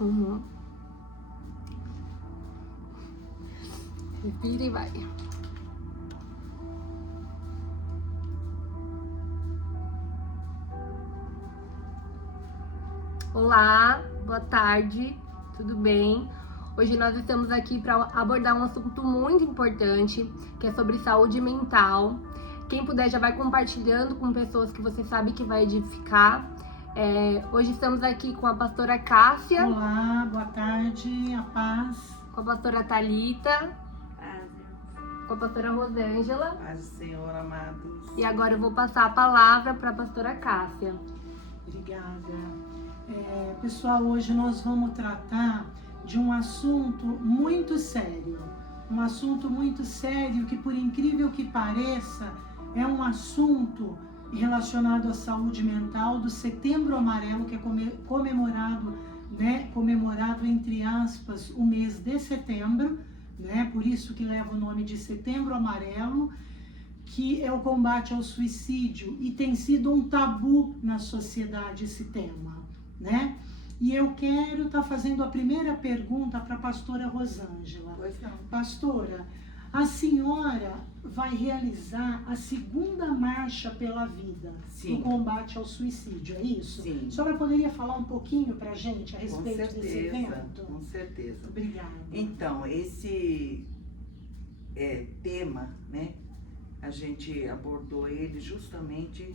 Uhum. Respira e vai. Olá, boa tarde, tudo bem? Hoje nós estamos aqui para abordar um assunto muito importante, que é sobre saúde mental. Quem puder já vai compartilhando com pessoas que você sabe que vai edificar. Hoje estamos aqui com a pastora Cássia. Olá, boa tarde, a paz. Com a pastora Thalita. Com a pastora Rosângela. Paz do Senhor, amados. E agora eu vou passar a palavra para a pastora Cássia. Obrigada. Pessoal, hoje nós vamos tratar de um assunto muito sério. Um assunto muito sério que, por incrível que pareça, é um assunto relacionado à saúde mental do Setembro Amarelo, que é comemorado, entre aspas, o mês de setembro, né? Por isso que leva o nome de Setembro Amarelo, que é o combate ao suicídio, e tem sido um tabu na sociedade esse tema, né? E eu quero estar fazendo a primeira pergunta para a pastora Rosângela. Pois não. Pastora, a senhora vai realizar a segunda marcha pela vida, Sim. no combate ao suicídio, é isso? Sim. A senhora poderia falar um pouquinho para a gente a respeito Com certeza, desse evento? com certeza. Obrigada. Então, esse tema, né, a gente abordou ele justamente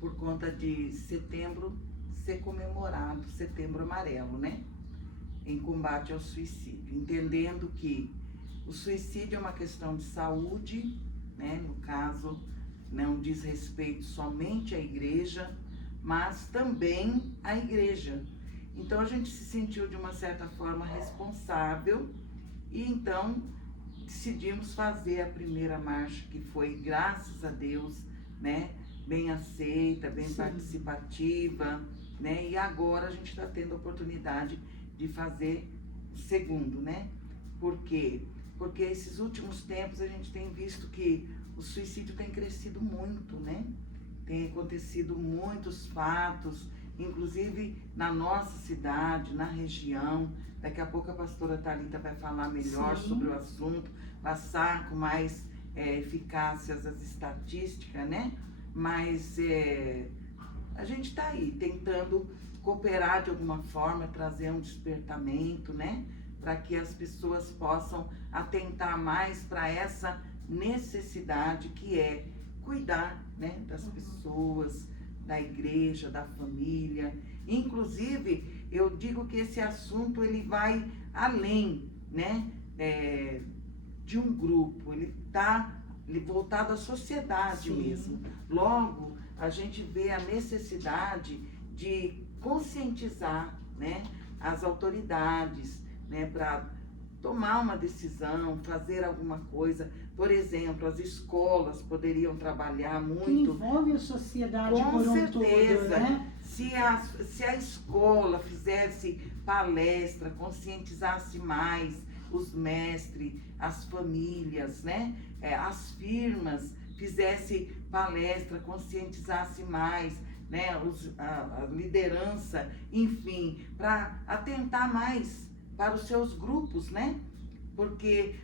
por conta de setembro ser comemorado, Setembro Amarelo, né, em combate ao suicídio, entendendo que o suicídio é uma questão de saúde, né, no caso não diz respeito somente à igreja, mas também à igreja. Então a gente se sentiu de uma certa forma responsável e então decidimos fazer a primeira marcha, que foi, graças a Deus, né, bem aceita, bem Sim. participativa, né, e agora a gente está tendo a oportunidade de fazer o segundo, né? Por quê? Porque esses últimos tempos a gente tem visto que o suicídio tem crescido muito, né? Tem acontecido muitos fatos, inclusive na nossa cidade, na região. Daqui a pouco a pastora Thalita vai falar melhor Sim. sobre o assunto, passar com mais eficácia as estatísticas, né? Mas a gente está aí tentando cooperar de alguma forma, trazer um despertamento, né? Para que as pessoas possam atentar mais para essa necessidade que é cuidar, né, das pessoas, da igreja, da família. Inclusive, eu digo que esse assunto ele vai além, né, de um grupo, ele está voltado à sociedade. Sim. Mesmo. Logo, a gente vê a necessidade de conscientizar, né, as autoridades, né, para tomar uma decisão, fazer alguma coisa. Por exemplo, as escolas poderiam trabalhar muito. Que envolve a sociedade com por um certeza, todo, né? Se a escola fizesse palestra, conscientizasse mais os mestres, as famílias, né? As firmas fizesse palestra, conscientizasse mais, né? A liderança, enfim, para atentar mais para os seus grupos, né? Porque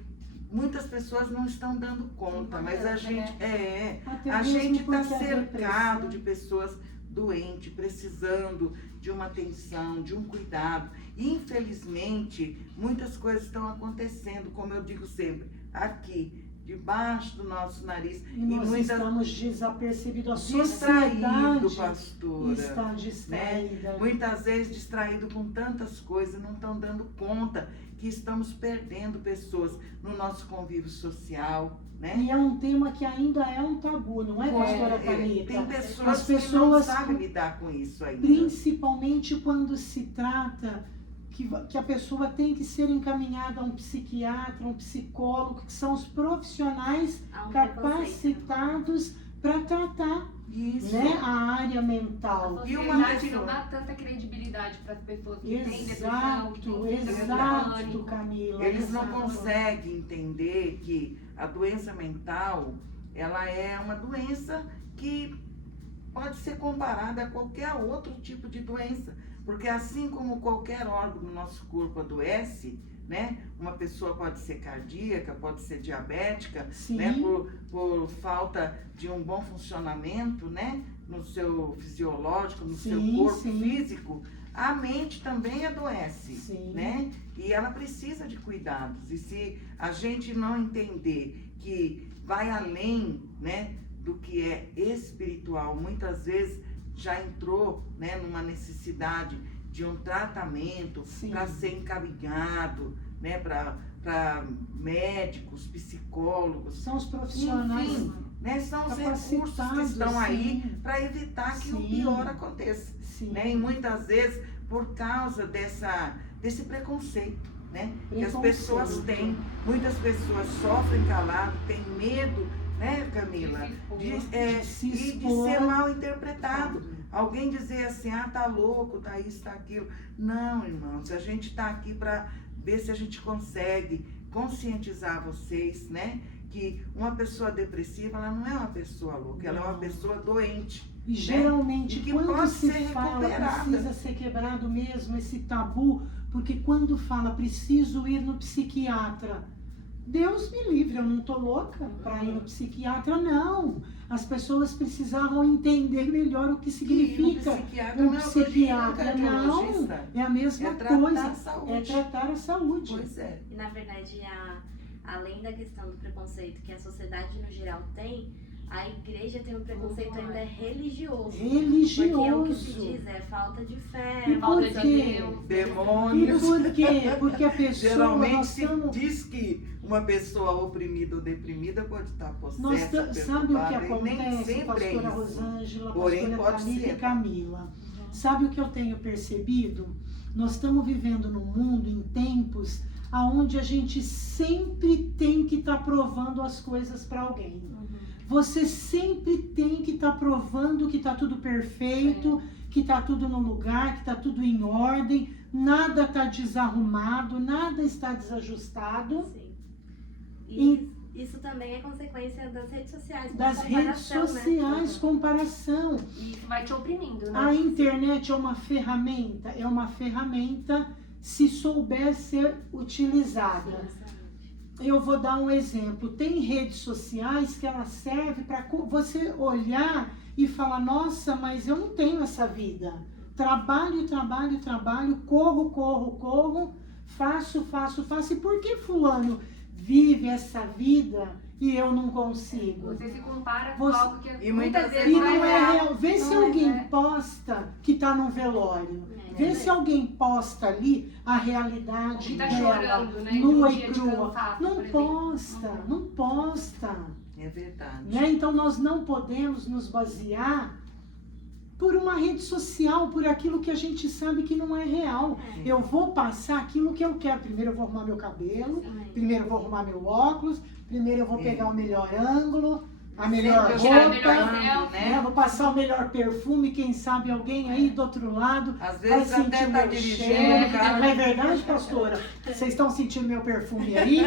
muitas pessoas não estão dando conta, mas a gente está cercado de pessoas doentes, precisando de uma atenção, de um cuidado. Infelizmente, muitas coisas estão acontecendo, como eu digo sempre, aqui, debaixo do nosso nariz. E nós estamos desapercebidos, a sociedade pastora, está distraída. Né? Muitas vezes distraído com tantas coisas, não estão dando conta que estamos perdendo pessoas no nosso convívio social, né? E é um tema que ainda é um tabu, não é, pastora Thalita? Tem pessoas que não sabem lidar com isso ainda. Principalmente quando se trata que a pessoa tem que ser encaminhada a um psiquiatra, um psicólogo, que são os profissionais capacitados para tratar, né, a área mental. A sociedade não dá tanta credibilidade para as pessoas que têm depressão, que têm Exato, Camila. Eles não conseguem entender que a doença mental, ela é uma doença que pode ser comparada a qualquer outro tipo de doença. Porque assim como qualquer órgão do nosso corpo adoece, né? Uma pessoa pode ser cardíaca, pode ser diabética, né? Por falta de um bom funcionamento, né? No seu fisiológico, no seu corpo físico, a mente também adoece, né? E ela precisa de cuidados. E se a gente não entender que vai além, né, do que é espiritual, muitas vezes já entrou, né, numa necessidade de um tratamento para ser encaminhado, né, para médicos, psicólogos. São os profissionais, enfim, né, são os recursos que estão aí para evitar que o pior aconteça. Né? E muitas vezes por causa desse preconceito, né, que as pessoas têm. Muitas pessoas sofrem calado, têm medo, né, Camila, de ser mal interpretado. Alguém dizer assim, tá louco, tá isso, tá aquilo. Não, irmãos, a gente está aqui para ver se a gente consegue conscientizar vocês, né, que uma pessoa depressiva, ela não é uma pessoa louca, ela é uma pessoa doente. E geralmente, né? Quando se fala, precisa ser quebrado mesmo esse tabu, porque quando fala, preciso ir no psiquiatra, Deus me livre, eu não tô louca para ir no psiquiatra, não. As pessoas precisavam entender melhor o que significa um psiquiatra. Não, é a mesma coisa, é tratar a saúde. Pois é. E na verdade, além da questão do preconceito que a sociedade no geral tem, a igreja tem um preconceito ainda religioso. Religioso. Porque o que se diz é falta de fé, e falta por de quê? Deus. Demônios. E por quê? Porque a pessoa... Geralmente se diz que uma pessoa oprimida ou deprimida pode estar possessa, sabe o que nem acontece, sempre é pastora isso. Rosângela, Porém, pastora pode Thalita ser. e Camila? Sabe o que eu tenho percebido? Nós estamos vivendo num mundo, em tempos, onde a gente sempre tem que estar provando as coisas para alguém. Você sempre tem que estar provando que está tudo perfeito, que está tudo no lugar, que está tudo em ordem, nada está desarrumado, nada está desajustado. Sim. E isso também é consequência das redes sociais. Das redes sociais, né? comparação. E isso vai te oprimindo, né? A internet é uma ferramenta se souber ser utilizada. Eu vou dar um exemplo. Tem redes sociais que ela serve para você olhar e falar, nossa, mas eu não tenho essa vida. Trabalho, corro, faço. E por que fulano vive essa vida e eu não consigo? Você se compara com algo que e muitas vezes E não não é é real. real. Vê se alguém posta que tá no velório. Vê se alguém posta ali a realidade Que tá dela, chorando, né? nua Um e dia de crua. cansaço, Não por exemplo. posta. É verdade. Né? Então nós não podemos nos basear por uma rede social, por aquilo que a gente sabe que não é real. Eu vou passar aquilo que eu quero. Primeiro eu vou arrumar meu cabelo, primeiro eu vou arrumar meu óculos, primeiro eu vou pegar o melhor ângulo, a melhor roupa, né? Vou passar o melhor perfume, quem sabe alguém aí do outro lado Às vai vezes sentir até o tá meu dirigindo cheiro. o carro. Não é verdade, pastora? Vocês estão sentindo meu perfume aí?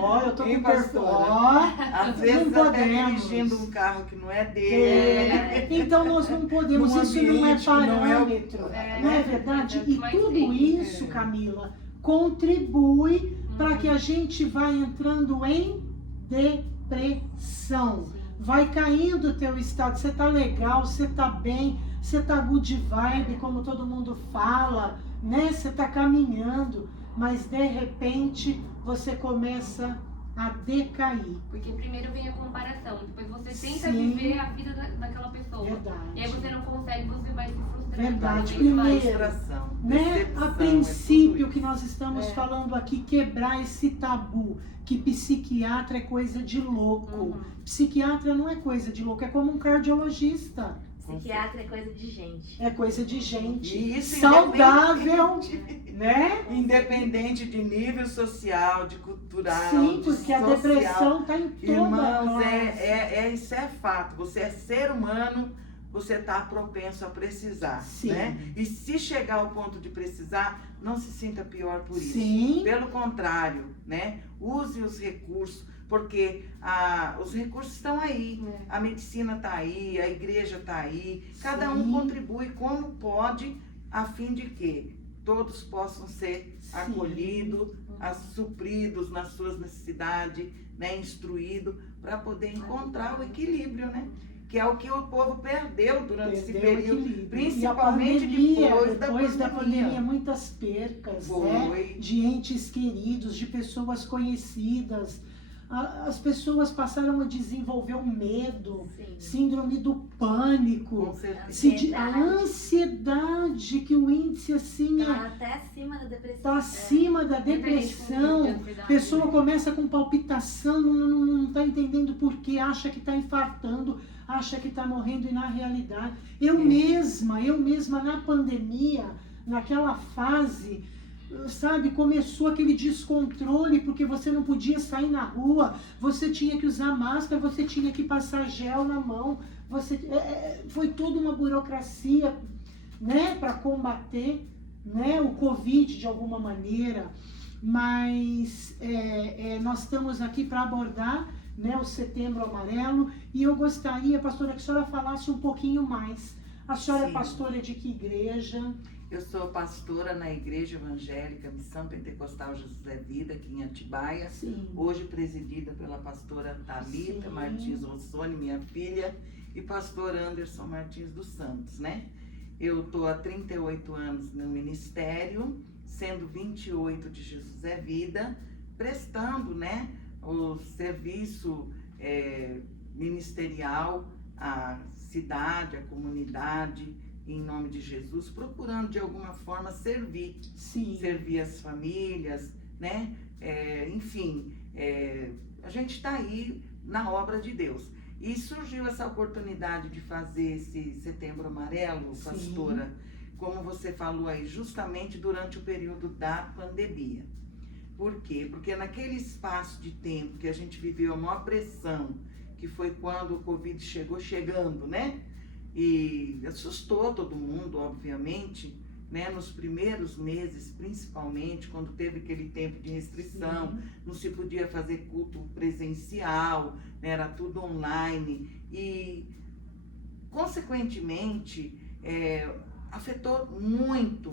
Ó, eu tô com perfume. Ó, Às vezes não até podemos. dirigindo um carro que não é dele. Então nós não podemos, Num isso não é ambiente que não é o- parâmetro, não é verdade? E Mas tudo sim. isso, Camila, contribui para que a gente vá entrando em depressão. Vai caindo o teu estado, você tá legal, você tá bem, você tá good vibe, como todo mundo fala, né? Você tá caminhando, mas de repente você começa a decair. Porque primeiro vem a comparação, depois você tenta Sim. viver a vida daquela pessoa. Verdade. E aí você não consegue, você vai se frustrando. Verdade. Vai mais. Frustração, Né? decepção, A é princípio, tudo que nós estamos falando aqui, quebrar esse tabu, que psiquiatra é coisa de louco. Psiquiatra não é coisa de louco, é como um cardiologista. Psiquiatra é coisa de gente. É coisa de gente E isso saudável, né? independente de nível social, de cultural, Sim, de porque a social. depressão está em toda a Irmãos, classe. isso é fato. Você é ser humano, você está propenso a precisar, Sim. né? E se chegar ao ponto de precisar, não se sinta pior por isso. Sim. Pelo contrário, né? Use os recursos, porque os recursos estão aí. A medicina está aí, a igreja está aí. Cada um Sim. contribui como pode a fim de que todos possam ser acolhidos, supridos nas suas necessidades, né, instruídos, para poder encontrar o equilíbrio, né? Que é o que o povo perdeu durante esse período, principalmente depois da pandemia, muitas percas, né, de entes queridos, de pessoas conhecidas. As pessoas passaram a desenvolver o medo, síndrome do pânico, a ansiedade, que o índice assim tá até acima da depressão. Está acima da depressão. A pessoa começa com palpitação, não está entendendo por quê, acha que está infartando, acha que está morrendo, e na realidade, eu mesma na pandemia, naquela fase, sabe, começou aquele descontrole, porque você não podia sair na rua, você tinha que usar máscara, você tinha que passar gel na mão, foi toda uma burocracia, né, para combater, né, o Covid de alguma maneira. Mas nós estamos aqui para abordar, né, o Setembro Amarelo, e eu gostaria, pastora, que a senhora falasse um pouquinho mais. A senhora é pastora de que igreja? Eu sou pastora na Igreja Evangélica Missão Pentecostal José Vida, aqui em Atibaia. Hoje presidida pela pastora Thalita Martins Rossoni, minha filha, e pastor Anderson Martins dos Santos, né? Eu estou há 38 anos no ministério, sendo 28 de José Vida, prestando, né, o serviço ministerial à cidade, à comunidade, em nome de Jesus, procurando de alguma forma servir as famílias, né? Enfim, a gente está aí na obra de Deus. E surgiu essa oportunidade de fazer esse Setembro Amarelo, pastora, como você falou aí, justamente durante o período da pandemia. Por quê? Porque naquele espaço de tempo que a gente viveu a maior pressão, que foi quando o Covid chegando, né? E assustou todo mundo, obviamente, né? Nos primeiros meses, principalmente, quando teve aquele tempo de restrição, não se podia fazer culto presencial, né? Era tudo online e, consequentemente, afetou muito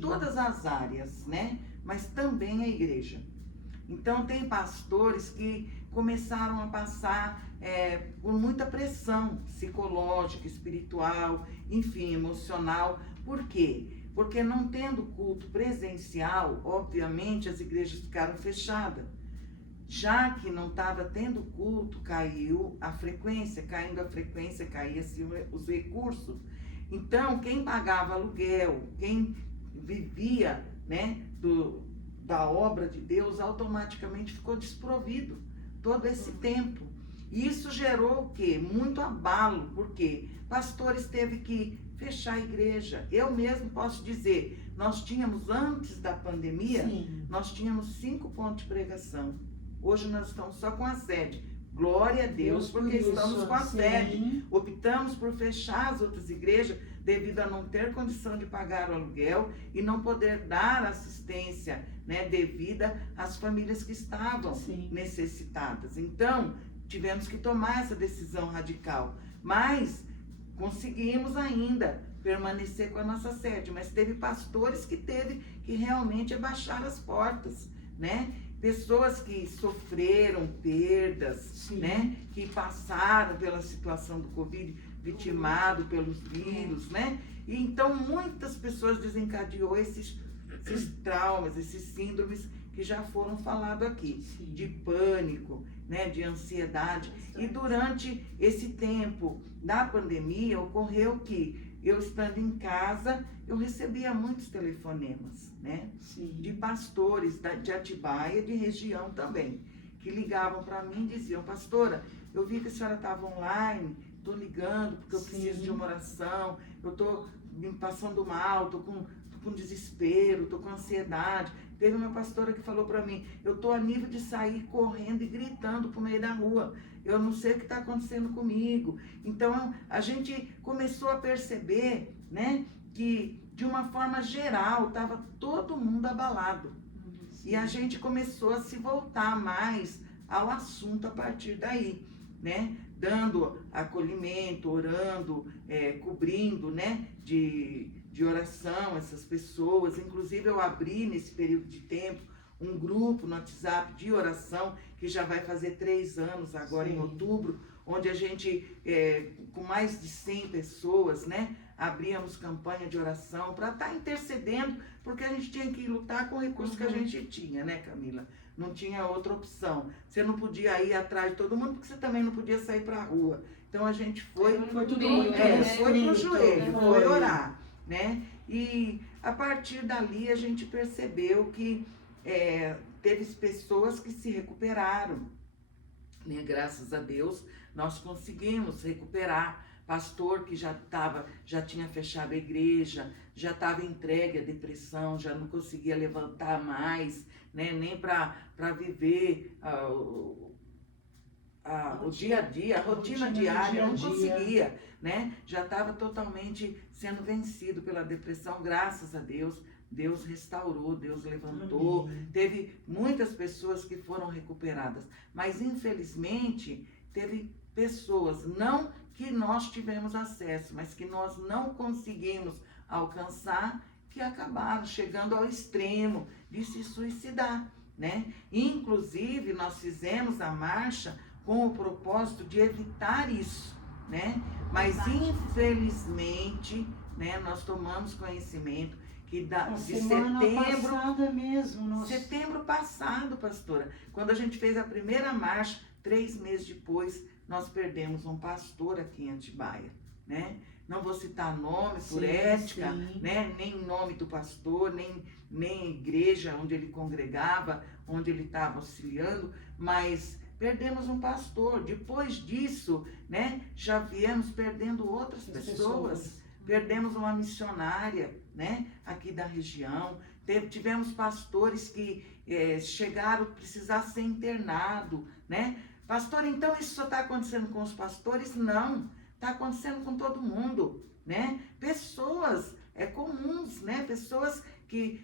todas as áreas, né? Mas também a igreja. Então, tem pastores que começaram a passar por muita pressão psicológica, espiritual, enfim, emocional. Por quê? Porque não tendo culto presencial, obviamente as igrejas ficaram fechadas. Já que não estava tendo culto, caiu a frequência, caía-se os recursos. Então, quem pagava aluguel, quem vivia, né, da obra de Deus, automaticamente ficou desprovido todo esse tempo. E isso gerou o quê? Muito abalo, porque pastores teve que fechar a igreja. Eu mesmo posso dizer, nós tínhamos, antes da pandemia, nós tínhamos 5 pontos de pregação. Hoje nós estamos só com a sede. Glória a Deus, porque estamos com a sede. Optamos por fechar as outras igrejas devido a não ter condição de pagar o aluguel e não poder dar assistência, né, devida às famílias que estavam necessitadas. Então, tivemos que tomar essa decisão radical, mas conseguimos ainda permanecer com a nossa sede, mas teve pastores que teve que realmente abaixar as portas, né? Pessoas que sofreram perdas, né? Que passaram pela situação do Covid, vitimado pelos vírus, né? E então muitas pessoas desencadeou esses traumas, esses síndromes que já foram falados aqui, de pânico, né, de ansiedade. E durante esse tempo da pandemia, ocorreu que eu, estando em casa, eu recebia muitos telefonemas, né, de pastores de Atibaia, de região também, que ligavam para mim e diziam: pastora, eu vi que a senhora estava online, estou ligando porque eu preciso de uma oração, eu estou me passando mal, estou com desespero, estou com ansiedade. Teve uma pastora que falou para mim: eu estou a nível de sair correndo e gritando pro meio da rua, eu não sei o que está acontecendo comigo. Então a gente começou a perceber, né, que de uma forma geral estava todo mundo abalado. E a gente começou a se voltar mais ao assunto a partir daí, né, dando acolhimento, orando, cobrindo, né, de de oração, essas pessoas. Inclusive eu abri nesse período de tempo um grupo no WhatsApp de oração, que já vai fazer 3 anos agora em outubro, onde a gente, com mais de 100 pessoas, né, abríamos campanha de oração para estar intercedendo, porque a gente tinha que lutar com o recurso que a gente tinha, né, Camila? Não tinha outra opção. Você não podia ir atrás de todo mundo, porque você também não podia sair para a rua. Então a gente foi tudo bem, muito foi pro joelho, foi. foi orar, né? E a partir dali a gente percebeu que teve pessoas que se recuperaram, né? Graças a Deus nós conseguimos recuperar. Pastor que já tinha fechado a igreja, já estava entregue à depressão, já não conseguia levantar mais, né? Nem para viver o dia a dia, a rotina diária, não conseguia, né? Já estava totalmente sendo vencido pela depressão, graças a Deus. Deus restaurou, Deus levantou. Teve muitas pessoas que foram recuperadas, mas infelizmente teve pessoas, não que nós tivemos acesso, mas que nós não conseguimos alcançar, que acabaram chegando ao extremo de se suicidar, né? Inclusive, nós fizemos a marcha com o propósito de evitar isso, né? Mas, infelizmente, né, nós tomamos conhecimento que de setembro passado, pastora, quando a gente fez a primeira marcha, 3 meses depois, nós perdemos um pastor aqui em Atibaia, né? Não vou citar nome por ética, né? Nem nome do pastor, nem igreja onde ele congregava, onde ele estava auxiliando, mas perdemos um pastor. Depois disso, né? Já viemos perdendo outras pessoas. Perdemos uma missionária, né? Aqui da região. Tivemos pastores que chegaram a precisar ser internado, né? Pastor, então isso só está acontecendo com os pastores? Não, está acontecendo com todo mundo, né? Pessoas comuns, né? Pessoas que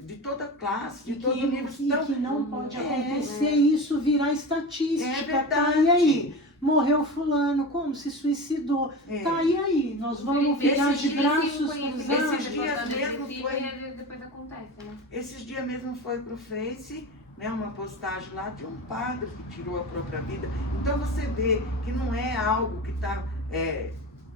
de toda classe, de todo nível estão... que não pode acontecer isso virar estatística. É verdade. Tá, e aí? Morreu fulano, como? Se suicidou. Tá, e aí? Nós vamos ficar de braços cruzados? Esses dias mesmo foi... Depois acontece, né? Esses dias mesmo foi pro Face, né, uma postagem lá de um padre que tirou a própria vida. Então você vê que não é algo que está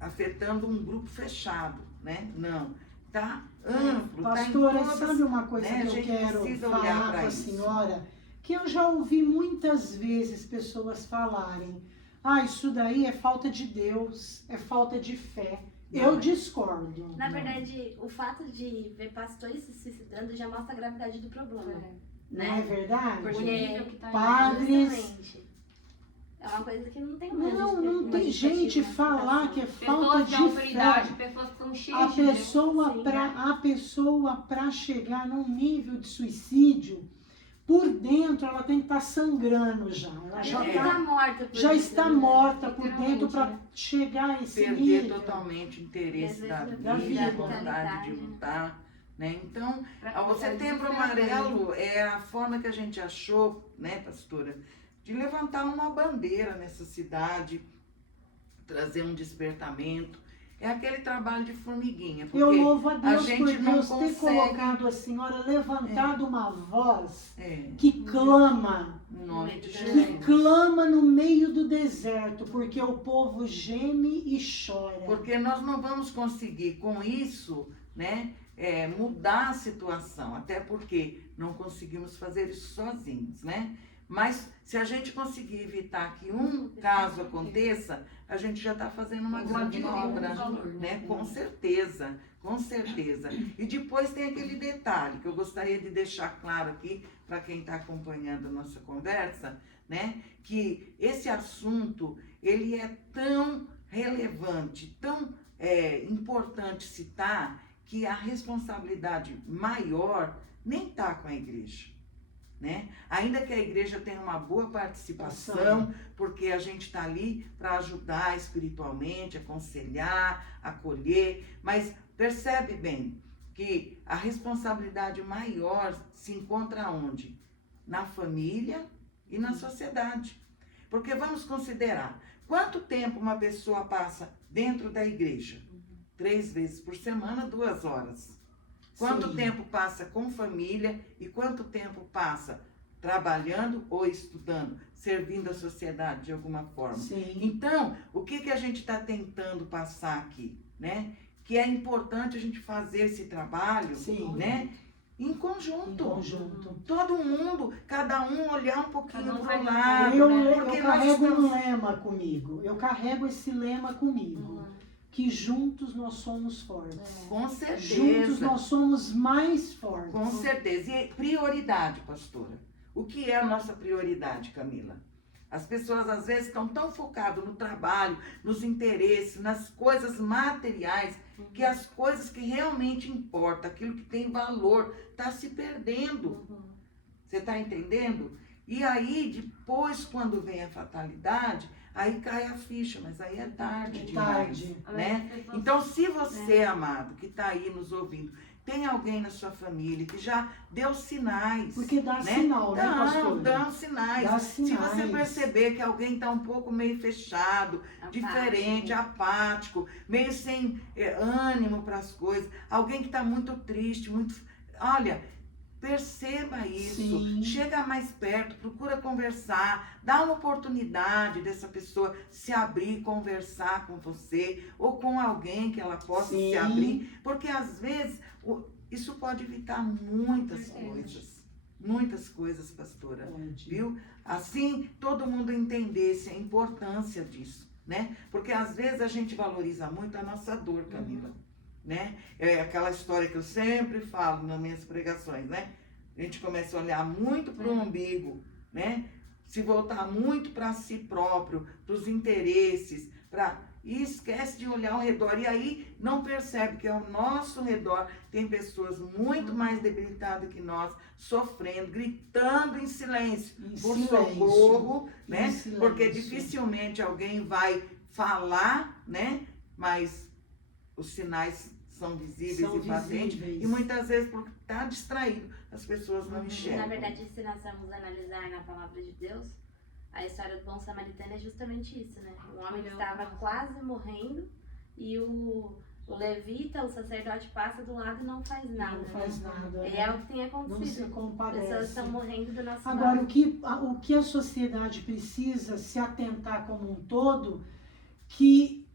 afetando um grupo fechado, né? Não. Está amplo, Pastora, tá em todas, sabe uma coisa né, que eu quero falar para a isso. senhora? Que eu já ouvi muitas vezes pessoas falarem: isso daí é falta de Deus, é falta de fé. Eu discordo. Na verdade, o fato de ver pastores se suicidando já mostra a gravidade do problema. Não é verdade? Porque padres... Justamente, é uma coisa que não tem Não tem gente falar que é falta de fé. Pessoas que são cheias A pessoa para chegar num nível de suicídio, por dentro ela tem que estar sangrando já. Ela já está morta por dentro para chegar a esse nível. Perder totalmente o interesse da vida, a vontade de lutar. Né? Então, o Setembro Amarelo é a forma que a gente achou, né, pastora, de levantar uma bandeira nessa cidade, trazer um despertamento. É aquele trabalho de formiguinha. Porque eu louvo a Deus por Deus ter consegue... colocado a senhora, levantado uma voz que clama. clama. Nome de Jesus. Que clama no meio do deserto, porque o povo geme e chora. Porque nós não vamos conseguir com isso, né, mudar a situação, até porque não conseguimos fazer isso sozinhos, né? Mas se a gente conseguir evitar que um caso aconteça, a gente já está fazendo uma grande obra, né? Com certeza, com certeza. E depois tem aquele detalhe que eu gostaria de deixar claro aqui para quem está acompanhando a nossa conversa, né? Que esse assunto, ele é tão relevante, tão importante citar, que a responsabilidade maior nem está com a igreja, né? Ainda que a igreja tenha uma boa participação, porque a gente está ali para ajudar espiritualmente, aconselhar, acolher, mas percebe bem que a responsabilidade maior se encontra onde? Na família e na sociedade. Porque vamos considerar, quanto tempo uma pessoa passa dentro da igreja? 3 vezes por semana, 2 horas. Quanto Sim. tempo passa com família e quanto tempo passa trabalhando ou estudando, servindo a sociedade de alguma forma? Sim. Então, o que a gente está tentando passar aqui, né? Que é importante a gente fazer esse trabalho, Sim. né? Em conjunto. Em conjunto. Todo mundo, cada um olhar um pouquinho Cada um para o faz um lado. pouco, Eu, né? Porque eu nós carrego estamos- um lema comigo. Eu carrego esse lema comigo. Que juntos nós somos fortes. Com Juntos certeza. nós somos mais fortes. Com certeza. E prioridade, pastora. O que é a nossa prioridade, Camila? As pessoas às vezes estão tão focadas no trabalho, nos interesses, nas coisas materiais, que as coisas que realmente importam, aquilo que tem valor, está se perdendo. Você está entendendo? E aí, depois, quando vem a fatalidade, aí cai a ficha, mas aí é tarde É demais. tarde. Né? Então, se você, amado, que está aí nos ouvindo, tem alguém na sua família que já deu sinais. Porque dá né? sinal, né, pastor? Dão sinais. Dá Se você sinais. perceber que alguém está um pouco meio fechado, diferente, apático, meio sem ânimo para as coisas, alguém que está muito triste, muito... Olha, perceba isso, Sim. chega mais perto, procura conversar, dá uma oportunidade dessa pessoa se abrir, conversar com você, ou com alguém que ela possa Sim. se abrir, porque às vezes isso pode evitar muitas coisas, pastora. Pode. Viu? Assim, todo mundo entendesse a importância disso, né? Porque às vezes a gente valoriza muito a nossa dor, Camila, né? É aquela história que eu sempre falo nas minhas pregações, né? A gente começa a olhar muito para o umbigo, né? Se voltar muito para si próprio, para os interesses, e esquece de olhar ao redor. E aí não percebe que ao nosso redor tem pessoas muito mais debilitadas que nós, sofrendo, gritando em silêncio por socorro, né? Porque dificilmente alguém vai falar, né? Mas os sinais são visíveis e patentes. E muitas vezes, porque está distraído, as pessoas não enxergam. Na verdade, se nós formos analisar na palavra de Deus, a história do bom samaritano é justamente isso, né? Um homem que estava quase morrendo e o levita, o sacerdote, passa do lado e não faz nada. Não faz nada. E é o que tem acontecido. Não se As compadece. pessoas estão morrendo do nosso Agora, lado. o que a sociedade precisa se atentar como um todo, que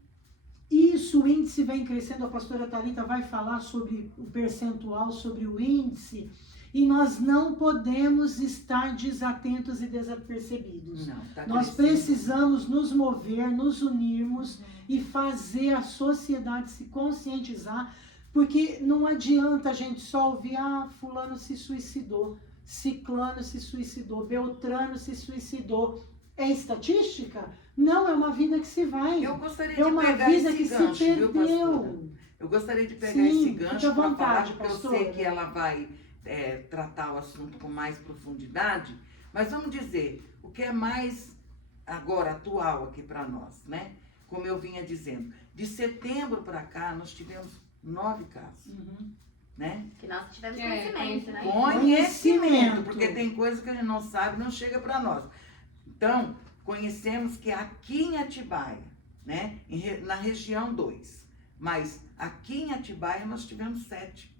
isso, o índice vem crescendo, a pastora Thalita vai falar sobre o percentual, sobre o índice, e nós não podemos estar desatentos e desapercebidos. Não, tá Nós crescendo. precisamos nos mover, nos unirmos e fazer a sociedade se conscientizar, porque não adianta a gente só ouvir, fulano se suicidou, ciclano se suicidou, beltrano se suicidou. É estatística? Não, é uma vida que se vai. Eu gostaria É de uma pegar vida esse que gancho, se viu, pastora? perdeu. Eu gostaria de pegar Sim, esse fique gancho à para falar, vontade, porque eu pastora. sei que ela vai tratar o assunto com mais profundidade, mas vamos dizer, o que é mais agora atual aqui para nós, né? Como eu vinha dizendo, de setembro para cá nós tivemos 9 casos, né? Que nós tivemos conhecimento, né? Conhecimento, porque tem coisas que a gente não sabe, não chega para nós. Então, conhecemos que aqui em Atibaia, né? Na região 2, mas aqui em Atibaia nós tivemos 7.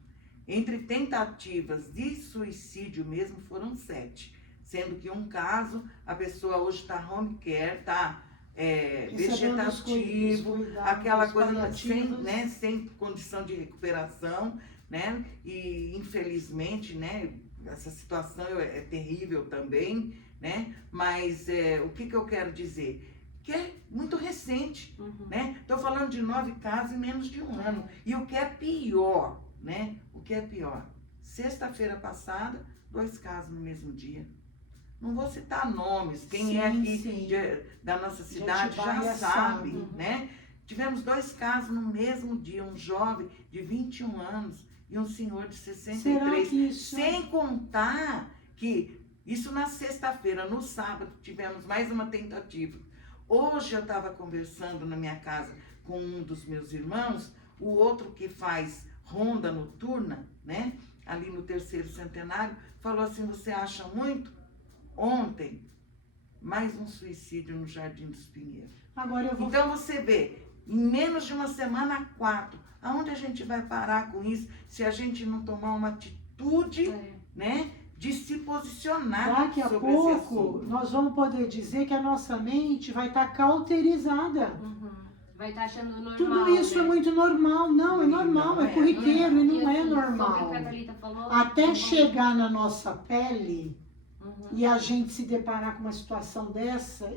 Entre tentativas de suicídio mesmo foram 7, sendo que um caso, a pessoa hoje está home care, está vegetativo, aquela coisa sem condição de recuperação, né? E infelizmente, né? Essa situação é terrível também, né? Mas o que eu quero dizer? Que é muito recente, né? Estou falando de 9 casos em menos de um ano. E o que é pior, né? O que é pior? Sexta-feira passada, 2 casos no mesmo dia. Não vou citar nomes, quem é aqui da nossa cidade já sabe, né? Tivemos 2 casos no mesmo dia, um jovem de 21 anos e um senhor de 63. Sem contar que isso na sexta-feira, no sábado tivemos mais uma tentativa. Hoje eu estava conversando na minha casa com um dos meus irmãos, o outro que faz ronda noturna, né? Ali no 3º centenário, falou assim, você acha muito? Ontem, mais um suicídio no Jardim dos Pinheiros. Agora eu vou... Então você vê, Em menos de uma semana, 4. Aonde a gente vai parar com isso se a gente não tomar uma atitude, né, de se posicionar Daqui a sobre esse pouco, assunto? nós vamos poder dizer que a nossa mente vai estar cauterizada. Vai estar achando normal. Tudo isso né? é muito normal. Não, é normal, é corriqueiro e não é assim, normal. Sobre o que a Thalita falou, Até chegar na nossa pele Uhum. e a gente se deparar com uma situação dessa,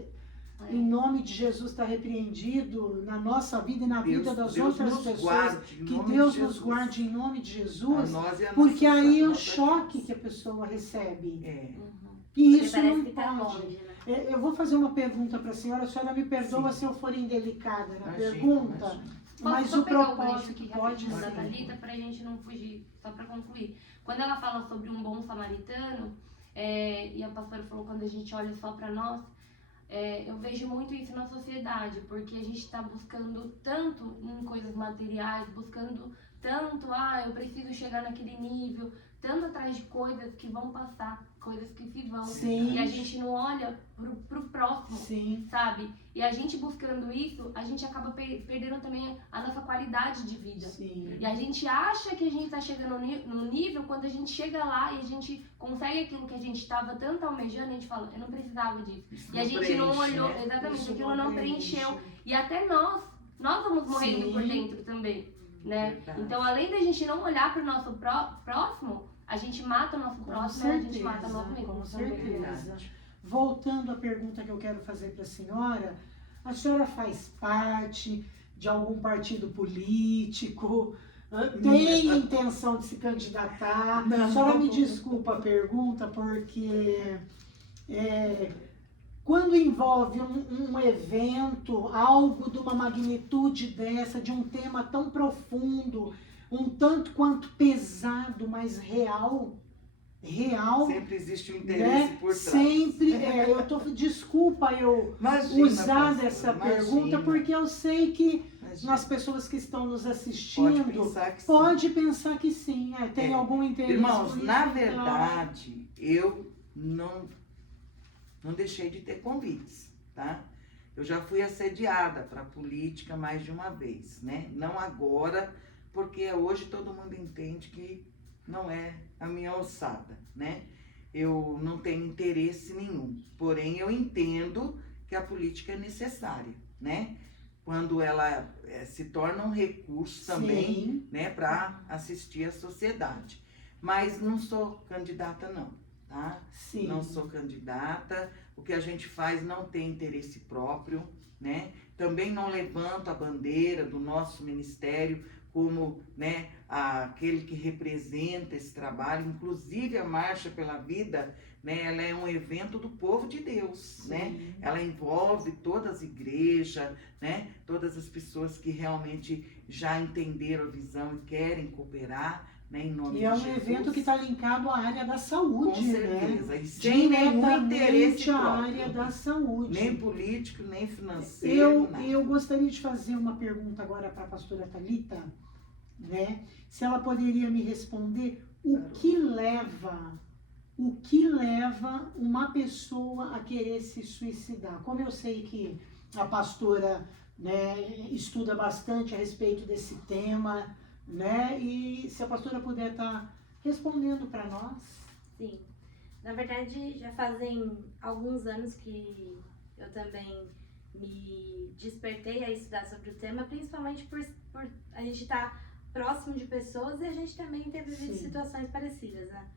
em nome de Jesus está repreendido na nossa vida e na vida das outras nos pessoas. guarde, em Que nome Deus de nos Jesus. guarde em nome de A Jesus. nós e a Porque nossa- aí é o nossa choque casa. que a pessoa recebe. É. E Porque isso parece não que tá pode. longe, né? Eu vou fazer uma pergunta para a senhora me perdoa Sim. se eu for indelicada na Imagina, pergunta, imagina. mas Posso o pegar o gancho propósito aqui pode rapidinho da ser. Thalita pra gente não fugir, só pra concluir. Quando ela fala sobre um bom samaritano, e a pastora falou quando a gente olha só pra nós, eu vejo muito isso na sociedade, porque a gente tá buscando tanto em coisas materiais, buscando tanto, eu preciso chegar naquele nível, tanto atrás de coisas que vão passar, coisas que se vão. Sim. E a gente não olha pro próximo. Sim, Sabe? E a gente buscando isso, a gente acaba perdendo também a nossa qualidade de vida. sim. E a gente acha que a gente tá chegando no nível, quando a gente chega lá e a gente consegue aquilo que a gente tava tanto almejando, a gente fala, eu não precisava disso. Isso E a gente não preenche, olhou, né? exatamente, Isso aquilo não preenche. preencheu. E até nós vamos morrendo Sim. por dentro também, né? Verdade. Então, além da gente não olhar pro nosso próximo, a gente mata o nosso próximo e a gente mata nós mesmos com também. certeza. Voltando à pergunta que eu quero fazer para a senhora faz parte de algum partido político? Tem intenção de se candidatar? Não. A senhora me desculpa a pergunta, porque quando envolve um evento, algo de uma magnitude dessa, de um tema tão profundo, um tanto quanto pesado, mas real, Sempre existe um interesse né? por trás. Sempre, desculpa eu Imagina, usar pastor, dessa imagina. pergunta, porque eu sei que Imagina. nas pessoas que estão nos Pode assistindo, pensar que sim. pode pensar que sim, tem algum interesse. Irmãos, por isso, na então. verdade, eu não deixei de ter convites, tá? Eu já fui assediada para política mais de uma vez, né? Não agora, porque hoje todo mundo entende que não é a minha alçada, né? Eu não tenho interesse nenhum, porém eu entendo que a política é necessária, né? Quando ela se torna um recurso também, Sim. né, para assistir a sociedade. Mas não sou candidata não, tá? Sim. Não sou candidata, o que a gente faz não tem interesse próprio, né? Também não levanto a bandeira do nosso ministério como, né, aquele que representa esse trabalho. Inclusive a Marcha pela Vida, né, ela é um evento do povo de Deus, Sim. né? Ela envolve todas as igrejas, né? Todas as pessoas que realmente já entenderam a visão e querem cooperar, né, em nome E de é um Jesus. evento que está linkado à área da saúde, Com né? certeza, e sem nenhum interesse Diretamente à próprio. área da saúde. Nem político, nem financeiro, nada. Eu gostaria de fazer uma pergunta agora para a pastora Thalita, né? Se ela poderia me responder o que leva uma pessoa a querer se suicidar. Como eu sei que a pastora, né, estuda bastante a respeito desse tema, né? E se a pastora puder estar respondendo para nós. Sim. Na verdade, já fazem alguns anos que eu também me despertei a estudar sobre o tema, principalmente por a gente estar próximo de pessoas e a gente também ter vivido Sim. situações parecidas, né?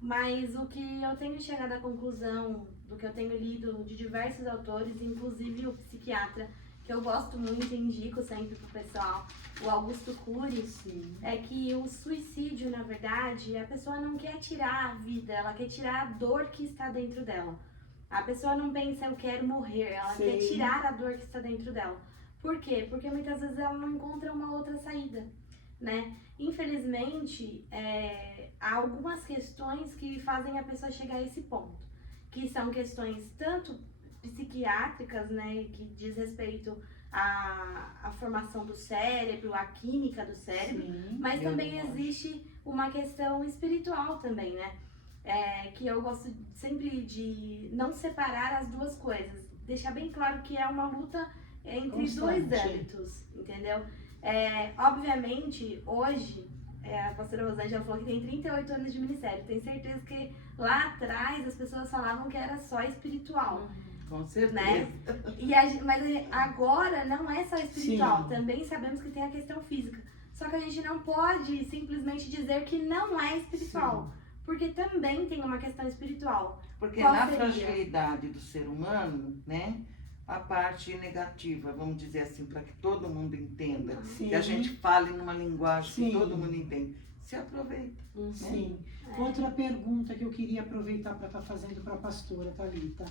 Mas o que eu tenho chegado à conclusão do que eu tenho lido de diversos autores, inclusive o psiquiatra, que eu gosto muito e indico sempre pro pessoal, o Augusto Cury, Sim. é que o suicídio, na verdade, a pessoa não quer tirar a vida, ela quer tirar a dor que está dentro dela. A pessoa não pensa, eu quero morrer, ela quer Sim. tirar a dor que está dentro dela. Por quê? Porque muitas vezes ela não encontra uma outra saída, né? Infelizmente, há algumas questões que fazem a pessoa chegar a esse ponto, que são questões tanto psiquiátricas, né, que diz respeito à formação do cérebro, à química do cérebro, Sim. mas também Biológico. existe uma questão espiritual também, né? Que eu gosto sempre de não separar as duas coisas. Deixar bem claro que é uma luta entre Constante. dois âmbitos, entendeu? Obviamente, hoje, a pastora Rosângela falou que tem 38 anos de ministério. Tenho certeza que lá atrás as pessoas falavam que era só espiritual. Com certeza. Né? Mas agora não é só espiritual, Sim. também sabemos que tem a questão física. Só que a gente não pode simplesmente dizer que não é espiritual, porque também tem uma questão espiritual. Porque Qual na seria? fragilidade do ser humano, né, a parte negativa, vamos dizer assim, para que todo mundo entenda, Sim. que a gente fale numa linguagem Sim. que todo mundo entende, se aproveita. Sim. Outra pergunta que eu queria aproveitar para estar fazendo para a pastora Thalita.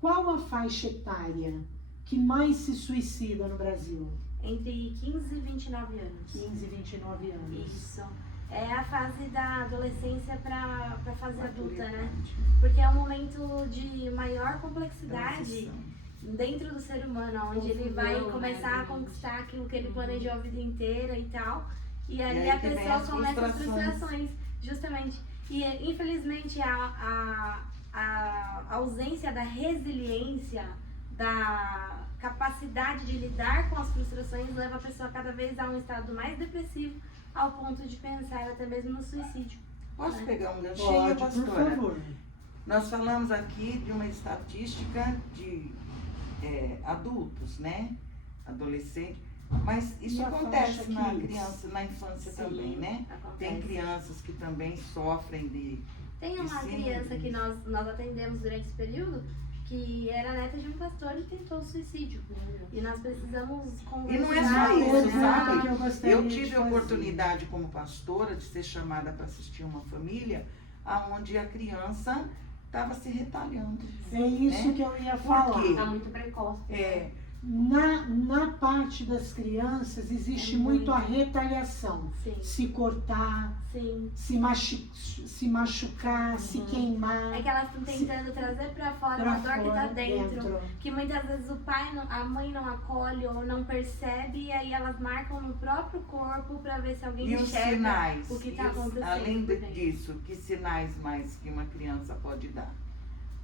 Qual a faixa etária que mais se suicida no Brasil? Entre 15 e 29 anos. 15 e 29 anos. Isso. É a fase da adolescência para a fase adulta, né? Maturidade, Porque é um momento de maior complexidade transição. dentro do ser humano, onde ele Confusão, vai né, começar a gente? conquistar aquilo que ele planejou a vida inteira e tal. E ali aí a que vem pessoa as começa as frustrações. frustrações, justamente. E infelizmente a ausência da resiliência, da capacidade de lidar com as frustrações leva a pessoa cada vez a um estado mais depressivo, ao ponto de pensar até mesmo no suicídio. Posso pegar um ganchinho, Pode, por pastora? favor. Nós falamos aqui de uma estatística de adultos, né? Adolescentes. Mas isso E a acontece faixa na kids? criança, na infância Sim, também, né? Tem acontece. crianças que também sofrem de... Tem uma Sim. criança que nós atendemos durante esse período que era neta de um pastor e tentou suicídio. E nós precisamos conversar. E não é só isso, Pergunta sabe? que eu gostaria Eu de tive a fazer. oportunidade como pastora de ser chamada para assistir uma família onde a criança estava se retalhando. É isso né? que eu ia Por falar. quê? Tá muito precoce. É, Na parte das crianças existe É muito muito. a retaliação. Sim, Se cortar, sim. se machucar, se queimar. É que elas estão tentando trazer pra fora pra uma dor que tá fora, dentro. Que muitas vezes o pai, a mãe não acolhe ou não percebe, e aí elas marcam no próprio corpo pra ver se alguém e os enxerga sinais, o que tá e os- acontecendo. além por dentro. disso, que sinais mais que uma criança pode dar?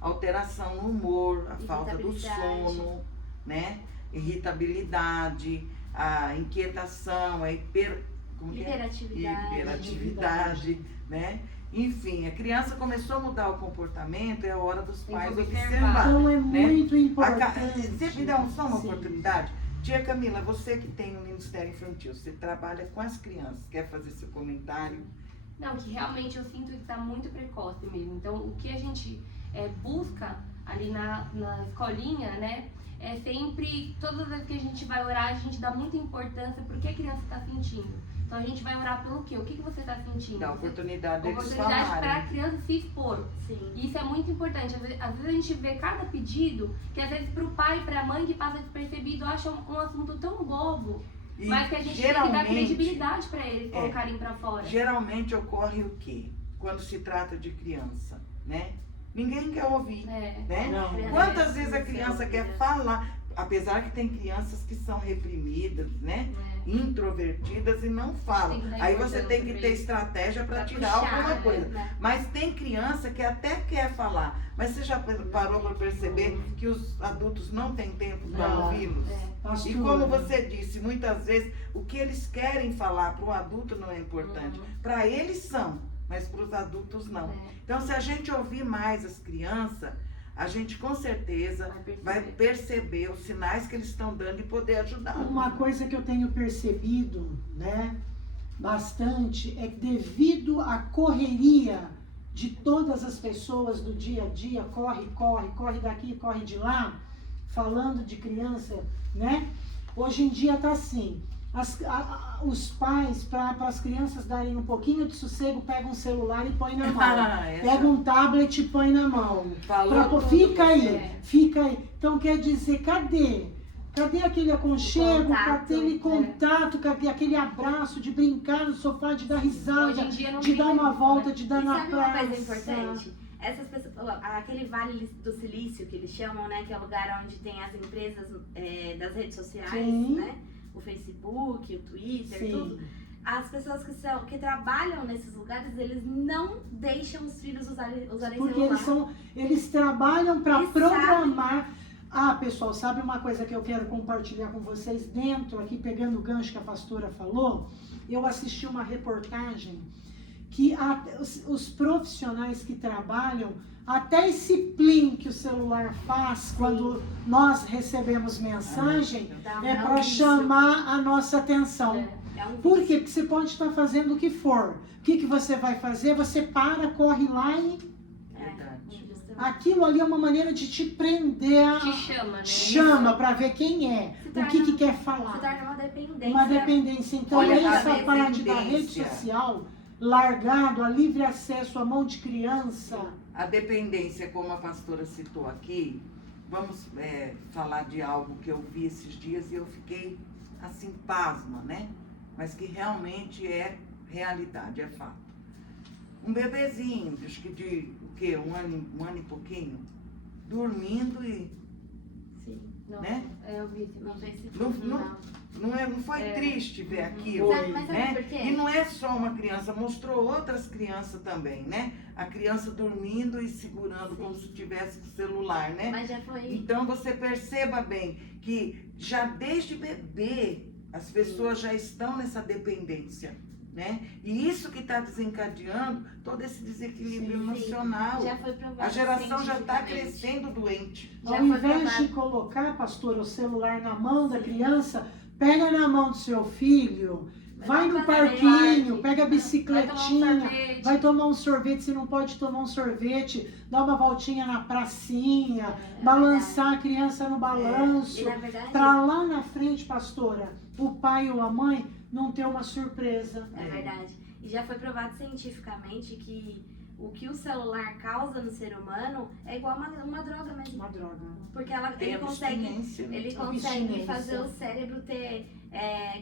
Alteração no humor, a falta do Irritabilidade. sono, né? Irritabilidade, a inquietação, como que é? Hiperatividade. Hiperatividade, né? Enfim, a criança começou a mudar o comportamento, é a hora dos Tem pais que observar. observar. Então é né? muito Você importante. me dá só uma Sim. oportunidade? Tia Camila, você que tem um Ministério Infantil, você trabalha com as crianças, quer fazer seu comentário? Não, que realmente eu sinto que tá muito precoce mesmo. Então, o que a gente busca ali na escolinha, né? É sempre, todas as vezes que a gente vai orar, a gente dá muita importância pro que a criança tá sentindo. Então, a gente vai orar pelo quê? O que você tá sentindo? Dá oportunidade deles Oportunidade para a falarem. criança se expor. Sim. E isso é muito importante. Às vezes a gente vê cada pedido que às vezes pro pai e pra mãe que passa despercebido acha um assunto tão bobo. E Mas que a gente tem que dar credibilidade pra eles colocarem pra fora. geralmente ocorre o quê? Quando se trata de criança, né? Ninguém quer ouvir, É. né? Não. Quantas vezes a criança quer falar, apesar que tem crianças que são reprimidas, né? Introvertidas e não falam. Tem que dar Aí você tem que importância ter pra isso. estratégia para Pra tirar puxar, alguma né? coisa. Né? Mas tem criança que até quer falar. Mas você já parou para perceber que os adultos não têm tempo para Não. ouvi-los? Pastor, E como você disse, muitas vezes o que eles querem falar para o adulto não é importante. Para eles são, mas para os adultos não. Então, se a gente ouvir mais as crianças, a gente com certeza vai perceber os sinais que eles estão dando e poder ajudar. Uma coisa que eu tenho percebido, né, bastante, é que devido à correria de todas as pessoas do dia a dia, corre daqui, corre de lá, falando de criança, né? Hoje em dia tá assim, os pais, para as crianças darem um pouquinho de sossego, pegam um celular e põe na mão. Pega um tablet e põe na mão. Fica aí. Então quer dizer, cadê aquele aconchego, aquele contato, cadê aquele abraço de brincar no sofá, de dar risada, Hoje em dia não de tem dar uma isso, volta, né? de dar E na sabe uma praça? coisa importante? Essas pessoas, aquele vale do silício que eles chamam, né? Que é o lugar onde tem as empresas das redes sociais, Sim. né? O Facebook, o Twitter, Sim. tudo. As pessoas que trabalham nesses lugares, eles não deixam os filhos usarem Porque celular. eles trabalham para Eles programar Pessoal, sabe uma coisa que eu quero compartilhar com vocês dentro, aqui pegando o gancho que a pastora falou? Eu assisti uma reportagem que os profissionais que trabalham, até esse plim que o celular faz quando nós recebemos mensagem, é para chamar a nossa atenção. Por quê? Porque você pode estar fazendo o que for. O que você vai fazer? Você para, corre lá e... Aquilo ali é uma maneira de te prender, Te chama, né? chama para ver quem é, o que quer falar. Se torna uma dependência. Uma dependência. Então, Olha, essa a parte da rede dependência. social, largado, a livre acesso, a mão de criança. A dependência, como a pastora citou aqui, vamos falar de algo que eu vi esses dias e eu fiquei assim, pasma, né? Mas que realmente é realidade, é fato. Um bebezinho, acho que de o quê? Um ano e pouquinho, dormindo e... Sim. Né? Eu vi esse No vídeo. Facebook. Não foi triste ver aquilo, Mas sabe né? por quê? E não é só uma criança, mostrou outras crianças também, né? A criança dormindo e segurando como se tivesse o celular, né? Mas já foi. Então você perceba bem que já desde bebê as pessoas já estão nessa dependência, né? E isso que está desencadeando todo esse desequilíbrio emocional. Já foi provado. A geração já está cientificamente. crescendo doente. Já Ao foi invés de provado. colocar, pastor, o celular na mão da criança, pega na mão do seu filho, vai no parquinho, pega a bicicletinha, vai tomar um sorvete, se não pode tomar um sorvete, dá uma voltinha na pracinha, balançar a criança no balanço, E na verdade, para lá na frente, pastora, o pai ou a mãe não ter uma surpresa. é verdade. E já foi provado cientificamente que o que o celular causa no ser humano é igual uma droga mesmo. Uma droga. Porque Tem ele consegue, abstinência, né? ele consegue Abstinência. fazer o cérebro ter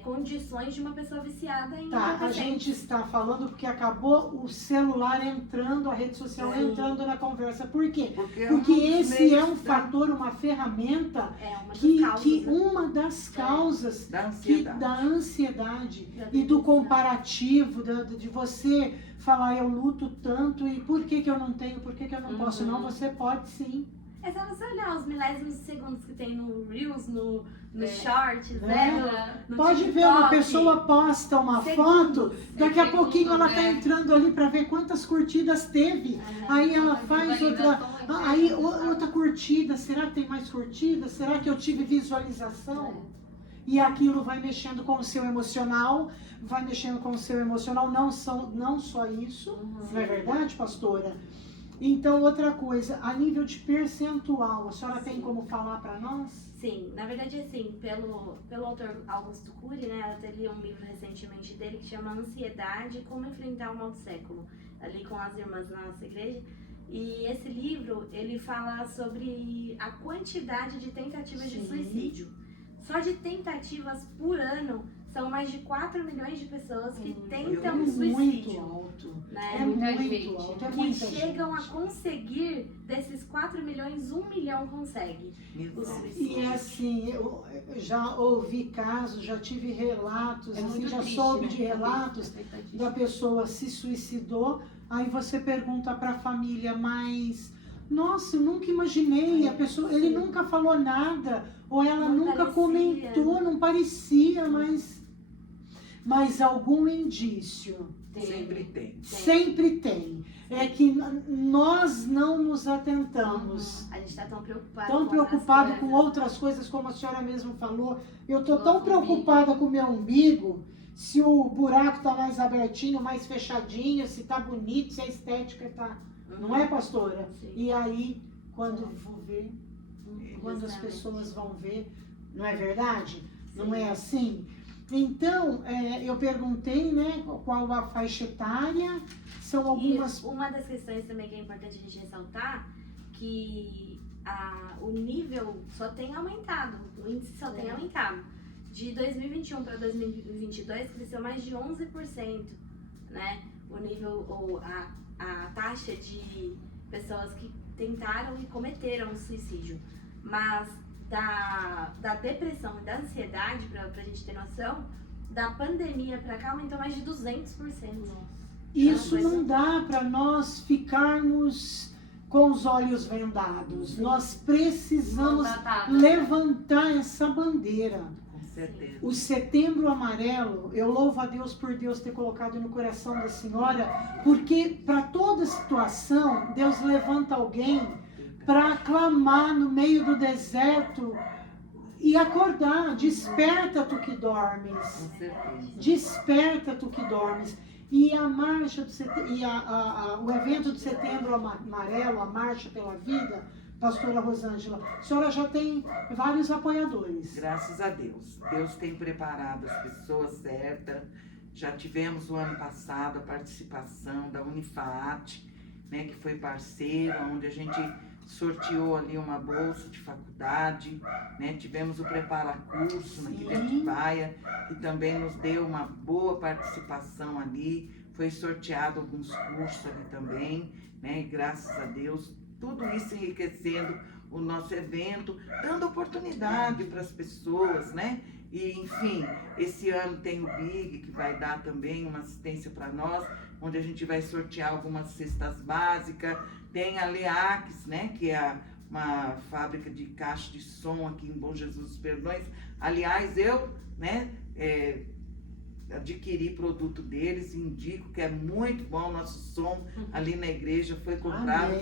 condições de uma pessoa viciada em Tá, a entorpecente. gente está falando porque acabou o celular entrando, a rede social Sim. entrando na conversa. Por quê? Porque Porque um dos esse é meios um fator, uma ferramenta É uma das que causas, né? uma das causas da que, ansiedade. da ansiedade Da e do depressão. comparativo, de você falar eu luto tanto e por que eu não tenho, por que eu não posso? Uhum. Não, você pode sim. É só você olhar os milésimos de segundos que tem no Reels, no É. Shorts, É. né? No Pode ver, TikTok. uma pessoa posta uma Segundos. foto, daqui a Segundos, pouquinho ela tá né? entrando ali para ver quantas curtidas teve. Aí ela faz outra, aí outra curtida, será que tem mais curtida? Será que eu tive visualização? E aquilo vai mexendo com o seu emocional, não só isso, não é verdade, pastora? Então, outra coisa, a nível de percentual, a senhora tem como falar para nós? Sim, na verdade, assim, pelo autor Augusto Cury, né, eu até li um livro recentemente dele que chama Ansiedade, Como Enfrentar o Mal do Século, ali com as irmãs na nossa igreja. E esse livro, ele fala sobre a quantidade de tentativas de Sim. suicídio. Só de tentativas por ano, são mais de 4 milhões de pessoas que tentam muito suicídio. alto. Né? É muita muito gente. alto, é Que muita chegam gente. a conseguir, desses 4 milhões, 1 milhão consegue. Meu o Deus. suicídio. E assim, eu já ouvi casos, já tive relatos, É assim, muito já triste, soube né? de relatos da pessoa se suicidou, aí você pergunta para a família, mas nossa, eu nunca imaginei, a pessoa, ele nunca falou nada, ou ela Não nunca parecia. comentou, não parecia, mas algum indício Sempre tem. sempre tem. É que nós não nos atentamos. A gente está tão preocupado Tão com preocupado outras com coisas. outras coisas, como a senhora mesmo falou. Eu tô tão Nosso preocupada com o meu umbigo, se o buraco tá mais abertinho, mais fechadinho, se tá bonito, se a estética tá... Não é, pastora? Sim. E aí, quando vou ver, quando as Justamente. pessoas vão ver, não é verdade? Não Sim. é assim? Então, eu perguntei, né, qual a faixa etária, são algumas... E uma das questões também que é importante a gente ressaltar, que o nível só tem aumentado, o índice só tem aumentado. De 2021 para 2022 cresceu mais de 11%, né? O nível, ou a taxa de pessoas que tentaram e cometeram suicídio. Mas da depressão e da ansiedade, pra gente ter noção, da pandemia pra cá aumentou mais de 200%. Isso não dá para nós ficarmos com os olhos vendados. Nós precisamos Contratada. levantar essa bandeira. Com certeza. O Setembro Amarelo, eu louvo a Deus por Deus ter colocado no coração da senhora, porque para toda situação, Deus levanta alguém para clamar no meio do deserto e acordar. Desperta tu que dormes. Com certeza. Desperta tu que dormes. E a marcha do o evento do Setembro Amarelo, a Marcha pela Vida, pastora Rosângela, a senhora já tem vários apoiadores. Graças a Deus. Deus tem preparado as pessoas certas. Já tivemos o ano passado a participação da Unifaat, né, que foi parceira, onde a gente sorteou ali uma bolsa de faculdade, né? Tivemos o Prepara-Curso na Atibaia, que também nos deu uma boa participação ali. Foi sorteado alguns cursos ali também, né? E graças a Deus, tudo isso enriquecendo o nosso evento, dando oportunidade para as pessoas, né? E, enfim, esse ano tem o Big, que vai dar também uma assistência para nós, onde a gente vai sortear algumas cestas básicas. Tem a Leax, né, que é uma fábrica de caixa de som aqui em Bom Jesus dos Perdões. Aliás, eu, né, adquiri produto deles, indico que é muito bom. Nosso som ali na igreja foi comprado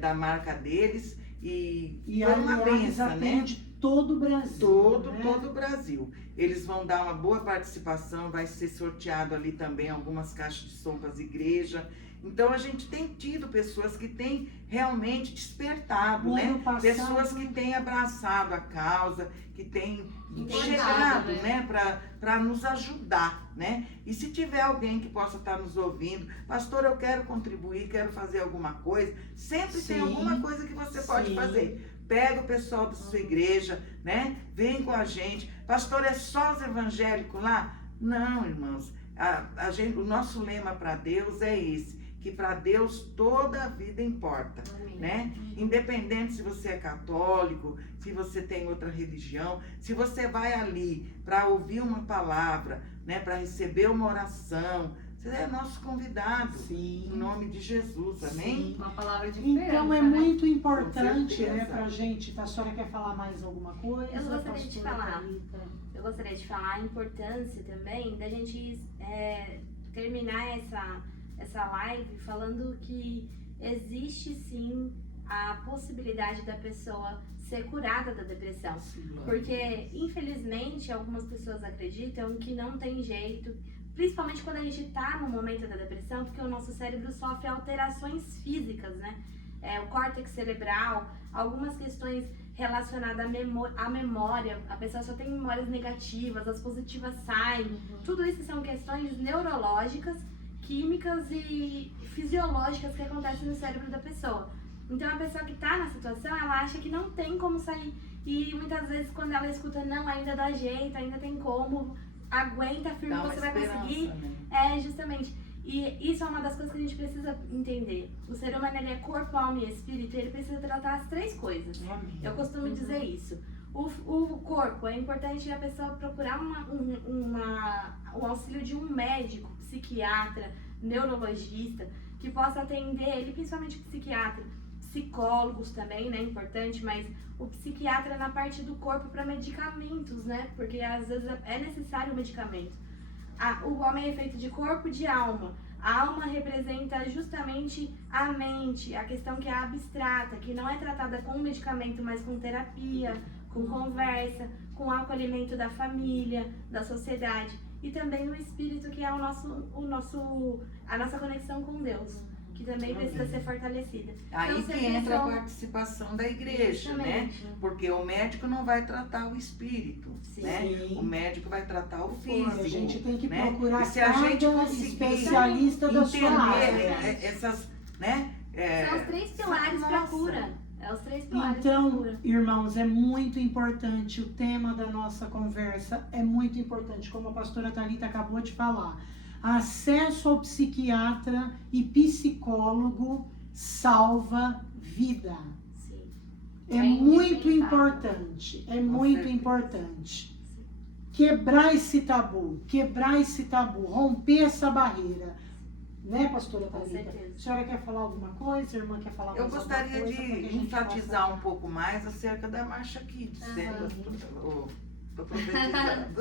da marca deles e foi uma benção, né? Todo o Brasil. Todo o Brasil. Eles vão dar uma boa participação, vai ser sorteado ali também algumas caixas de som para as igrejas. Então a gente tem tido pessoas que têm realmente despertado, né? Pessoas que têm abraçado a causa, que têm chegado, né? Para nos ajudar, né? E se tiver alguém que possa estar nos ouvindo, pastor, eu quero contribuir, quero fazer alguma coisa, sempre tem alguma coisa que você pode fazer. Pega o pessoal da sua igreja, né? Vem com a gente. Pastor, é só os evangélicos lá? Não, irmãos. O nosso lema para Deus é esse, que para Deus toda a vida importa, né? Independente se você é católico, se você tem outra religião, se você vai ali para ouvir uma palavra, né? Para receber uma oração, você é nosso convidado. Sim. Em nome de Jesus, amém? Sim. Uma palavra de esperança, então é muito importante, né, pra gente. A senhora quer falar mais alguma coisa? Eu gostaria de falar a importância também da gente terminar essa live falando que existe sim a possibilidade da pessoa ser curada da depressão. Porque, infelizmente, algumas pessoas acreditam que não tem jeito, principalmente quando a gente está no momento da depressão, porque o nosso cérebro sofre alterações físicas, né? O córtex cerebral, algumas questões relacionadas à memória, a pessoa só tem memórias negativas, as positivas saem. Tudo isso são questões neurológicas, químicas e fisiológicas que acontecem no cérebro da pessoa. Então a pessoa que está na situação, ela acha que não tem como sair. E muitas vezes quando ela escuta, não, ainda dá jeito, ainda tem como, aguenta, firme, você vai conseguir. Né? Justamente. E isso é uma das coisas que a gente precisa entender. O ser humano, ele é corpo, alma e espírito, e ele precisa tratar as três coisas. Eu costumo dizer isso. O corpo, é importante a pessoa procurar o auxílio de um médico, psiquiatra, neurologista, que possa atender ele, principalmente o psiquiatra. Psicólogos também, né, importante, mas o psiquiatra na parte do corpo para medicamentos, né, porque às vezes é necessário o medicamento. O homem é feito de corpo e de alma. A alma representa justamente a mente, a questão que é abstrata, que não é tratada com medicamento, mas com terapia, com conversa, com acolhimento da família, da sociedade. E também o espírito, que é a nossa conexão com Deus, que também precisa ser fortalecida. Aí então, que entra a participação da igreja, né? Porque o médico não vai tratar o espírito, né? O médico vai tratar o físico. A gente tem que né? procurar e se a gente conseguir especialista da sua área. Essas, né? São os três pilares para a cura. Os três pilares então, irmãos, é muito importante, o tema da nossa conversa é muito importante, como a pastora Thalita acabou de falar. Acesso ao psiquiatra e psicólogo salva vida. Sim. É muito importante, importante. Quebrar esse tabu, romper essa barreira. Né, pastora Com Thalita? certeza. A senhora quer falar alguma coisa? A irmã quer falar Eu mais gostaria alguma coisa? Pra que a de gente enfatizar possa- um pouco mais acerca da Marcha Kids, né, Aham. pastora? Tô profetizando.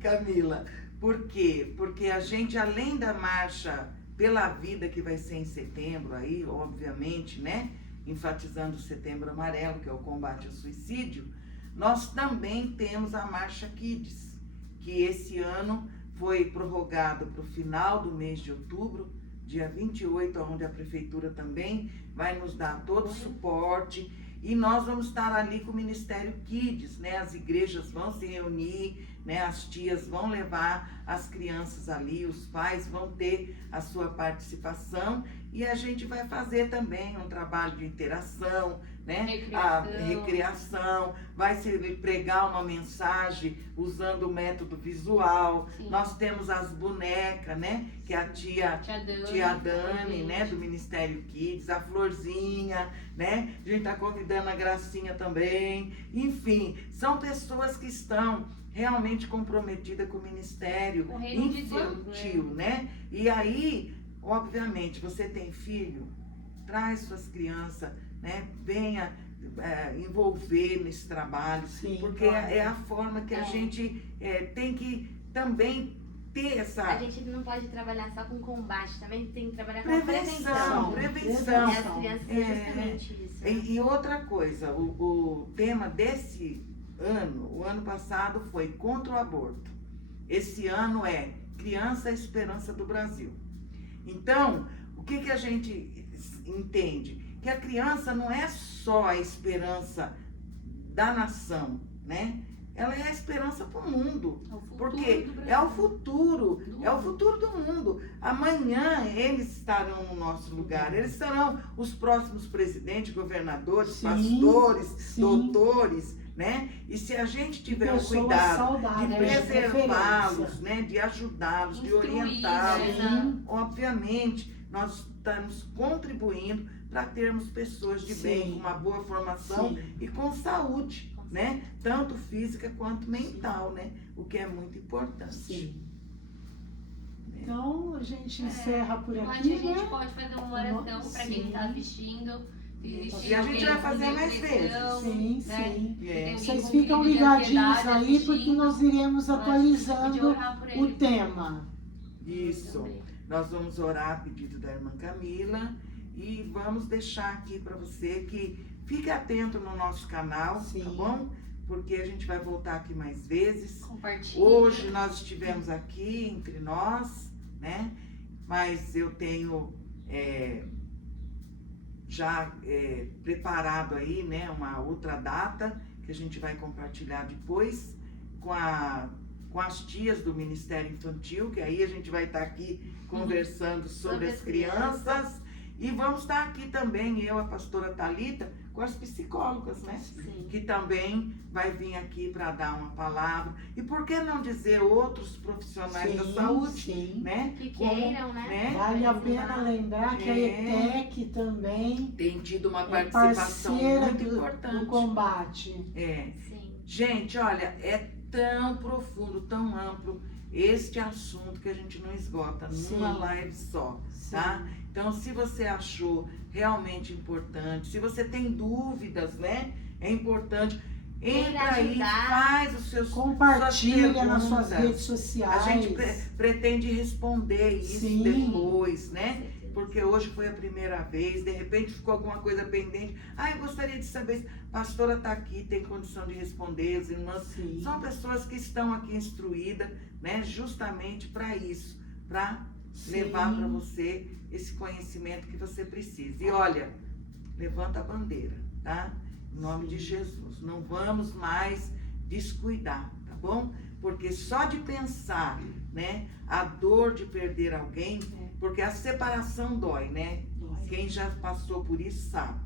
Camila, por quê? Porque a gente, além da Marcha pela Vida, que vai ser em setembro aí, obviamente, né? Enfatizando o Setembro Amarelo, que é o combate ao suicídio, nós também temos a Marcha Kids, que esse ano foi prorrogado para o final do mês de outubro, dia 28, onde a Prefeitura também vai nos dar todo o suporte. E nós vamos estar ali com o Ministério Kids, né? As igrejas vão se reunir, né? As tias vão levar as crianças ali, os pais vão ter a sua participação e a gente vai fazer também um trabalho de interação, né? A recreação, vai se pregar uma mensagem usando o método visual. Sim. Nós temos as bonecas, né? Que a tia Dani, né, do Ministério Kids, a Florzinha, né? A gente tá convidando a Gracinha também. Enfim, são pessoas que estão realmente comprometidas com o ministério Com o reino de Deus, infantil, né? E aí, obviamente, você tem filho, traz suas crianças, né? Venha envolver nesse trabalho, Sim, porque claro. é a forma que a gente tem que também ter essa A gente não pode trabalhar só com combate, também tem que trabalhar com prevenção. prevenção. E as crianças é justamente isso. né? E outra coisa, o tema desse ano, o ano passado foi contra o aborto. Esse ano é Criança Esperança do Brasil. Então, o que a gente entende? Que a criança não é só a esperança da nação, né? Ela é a esperança para o mundo, porque é o futuro do mundo. Amanhã eles estarão no nosso lugar, eles serão os próximos presidentes, governadores, Sim, pastores, sim. doutores, né? E se a gente tiver o Pessoas cuidado saudáveis, de preservá-los, referência. né? De ajudá-los, de Instruir, orientá-los, né? obviamente nós estamos contribuindo para termos pessoas de bem, Sim. com uma boa formação Sim. e com saúde, né? Tanto física quanto mental, né? O que é muito importante. Sim. Então, a gente encerra por Eu acho que aqui, a gente né? pode fazer uma oração para quem Sim. está assistindo. E a gente vai fazer mais vezes. Sim, né? sim. É. Vocês ficam ligadinhos aí, porque nós iremos atualizando o o tema. Isso. Nós vamos orar a pedido da irmã Camila e vamos deixar aqui para você que fique atento no nosso canal, Sim. tá bom? Porque a gente vai voltar aqui mais vezes. Compartilhe. Hoje nós estivemos aqui entre nós, né? Mas eu tenho já preparado aí, né? Uma outra data que a gente vai compartilhar depois com as tias do Ministério Infantil, que aí a gente vai estar aqui conversando sobre as crianças. E vamos estar aqui também, eu, a pastora Thalita, com as psicólogas, né? Sim. Que também vai vir aqui para dar uma palavra. E por que não dizer outros profissionais da saúde, sim. né? Que Como, queiram, né? Vale a pena lembrar que a ETEC também tem tido uma é participação parceira muito do importante. combate. Sim. Gente, olha, é tão profundo, tão amplo este assunto que a gente não esgota numa Sim. live só, Sim. tá? Então, se você achou realmente importante, se você tem dúvidas, né? É importante. Entra aí, ajudar. faz os seus Compartilha suas nas suas perguntas. redes sociais. A gente pretende responder isso Sim. depois, né? Porque hoje foi a primeira vez, de repente ficou alguma coisa pendente. Ah, eu gostaria de saber se a pastora está aqui, tem condição de responder, as irmãs. Sim. São pessoas que estão aqui instruídas, né? Justamente para isso, para Sim. levar para você esse conhecimento que você precisa. E olha, levanta a bandeira, tá? Em nome de Jesus. Não vamos mais descuidar, tá bom? Porque só de pensar, né? A dor de perder alguém, porque a separação dói, né? Quem já passou por isso sabe.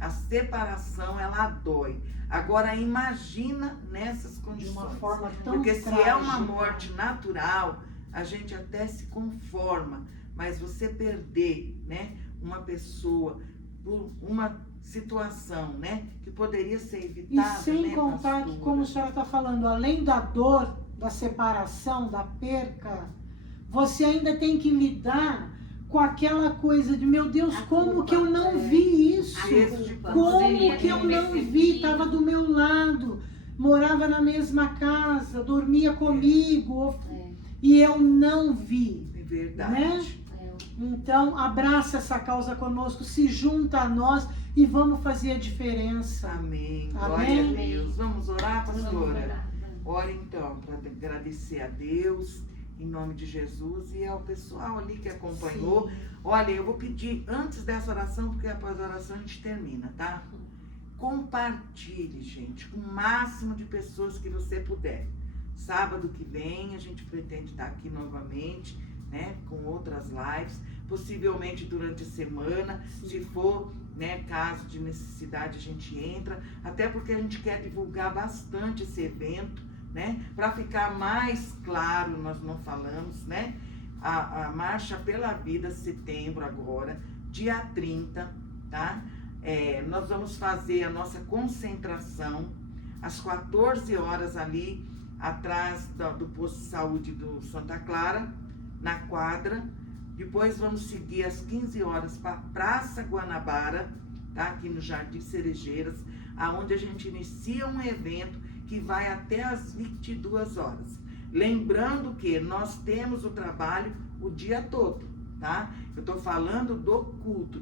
A separação, ela dói. Agora, imagina nessas De condições. uma forma tão Porque se trágica. é uma morte natural, a gente até se conforma. Mas você perder, né, uma pessoa por uma situação, né, que poderia ser E evitada, sem né, contar que, pastora? como a senhora está falando, além da dor, da separação, da perca, você ainda tem que lidar com aquela coisa de, meu Deus, A como culpa, que eu não vi isso? Como que eu não vi? Estava do meu lado, morava na mesma casa, dormia comigo, e eu não vi. É verdade. Né? Então, abraça essa causa conosco, se junta a nós e vamos fazer a diferença. Amém. Amém. Glória a Deus. Vamos orar, Vamos pastora? orar. Ora então, para agradecer a Deus, em nome de Jesus, e ao pessoal ali que acompanhou. Sim. Olha, eu vou pedir antes dessa oração, porque após a oração a gente termina, tá? Compartilhe, gente, com o máximo de pessoas que você puder. Sábado que vem a gente pretende estar aqui novamente, né, com outras lives, possivelmente durante a semana, se for, né, caso de necessidade a gente entra, até porque a gente quer divulgar bastante esse evento, né, para ficar mais claro, nós não falamos, né, a Marcha pela Vida, setembro agora, dia 30, tá? Nós vamos fazer a nossa concentração às 14 horas ali, atrás do posto de saúde do Santa Clara, na quadra. Depois vamos seguir às 15 horas para Praça Guanabara, tá? Aqui no Jardim Cerejeiras, aonde a gente inicia um evento que vai até às 22 horas. Lembrando que nós temos o trabalho o dia todo, tá? Eu estou falando do culto,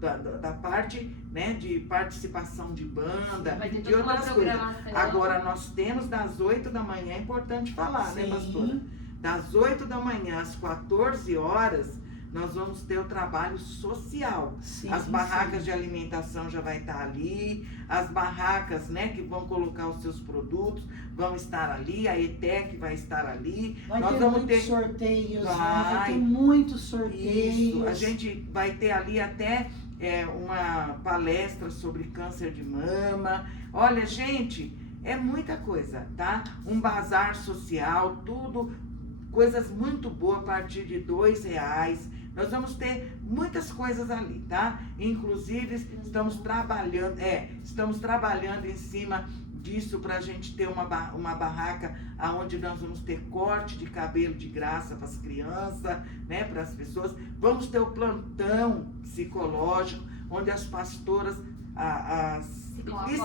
da parte, né, de participação de banda, Vai ter de toda uma outras coisas. programação. Agora nós temos das 8 da manhã, é importante falar, né, pastora? Das 8 da manhã às 14 horas, nós vamos ter o trabalho social. Sim, As barracas de alimentação já vai estar ali, as barracas, né, que vão colocar os seus produtos vão estar ali, a ETEC vai estar ali. Vai Nós ter vamos muitos ter sorteios, né? Vai. Vai ter muitos sorteios. Isso, a gente vai ter ali até uma palestra sobre câncer de mama. Olha, gente, é muita coisa, tá? Um bazar social, tudo, coisas muito boas a partir de R$2. Nós vamos ter muitas coisas ali, tá? Inclusive, estamos trabalhando em cima disso para a gente ter uma barraca onde nós vamos ter corte de cabelo de graça para as crianças, né, para as pessoas. Vamos ter o plantão psicológico, onde as pastoras, as